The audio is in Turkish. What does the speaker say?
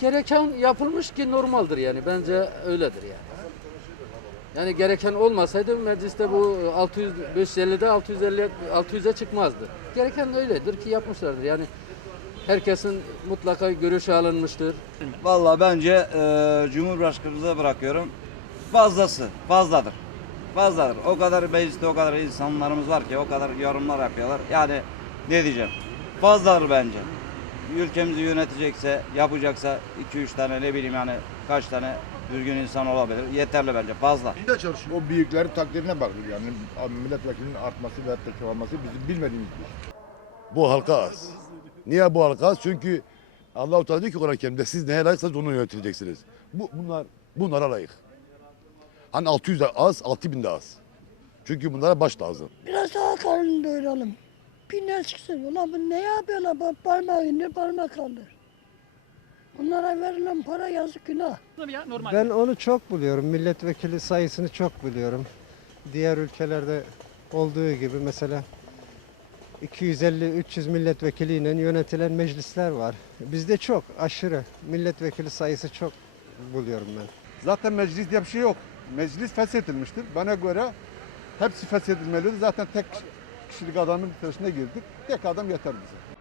Gereken yapılmış ki normaldir yani. Bence öyledir yani. Yani gereken olmasaydı mecliste bu 600 550'de 650 600'e çıkmazdı. Gereken öyledir ki yapmışlardır. Yani herkesin mutlaka görüşü alınmıştır. Vallahi bence e, Cumhurbaşkanımıza bırakıyorum. Fazlası, fazladır. Fazladır. O kadar mecliste o kadar insanlarımız var ki o kadar yorumlar yapıyorlar. Yani ne diyeceğim? Fazladır bence. Ülkemizi yönetecekse, yapacaksa 2-3 tane ne bileyim yani kaç tane düzgün insan olabilir. Yeterli bence fazla. O büyüklerin takdirine bakıyor yani milletvekilinin artması ve hatta çoğalması bizim bilmediğimiz bir şey. Bu halka az. Niye bu halka az? Çünkü Allah-u Teala diyor ki Kur'an-ı Kerim'de siz neye layıksanız onu yöneteceksiniz. Bu, bunlar bunlara layık. Hani 600 de az, 6000 de az. Çünkü bunlara baş lazım. Biraz daha karnını doyuralım. Ne çıksın. Ulan bu ne yapıyorlar? Bak parmağı indir parmak kaldır. Onlara verilen para yazık günah. Ben onu çok buluyorum. Milletvekili sayısını çok buluyorum. Diğer ülkelerde olduğu gibi mesela 250-300 milletvekiliyle yönetilen meclisler var. Bizde çok aşırı milletvekili sayısı çok buluyorum ben. Zaten meclis diye bir şey yok. Meclis feshedilmiştir. Bana göre hepsi feshedilmelidir. Zaten tek kişilik adamın içerisine girdik. Tek adam yeter bize.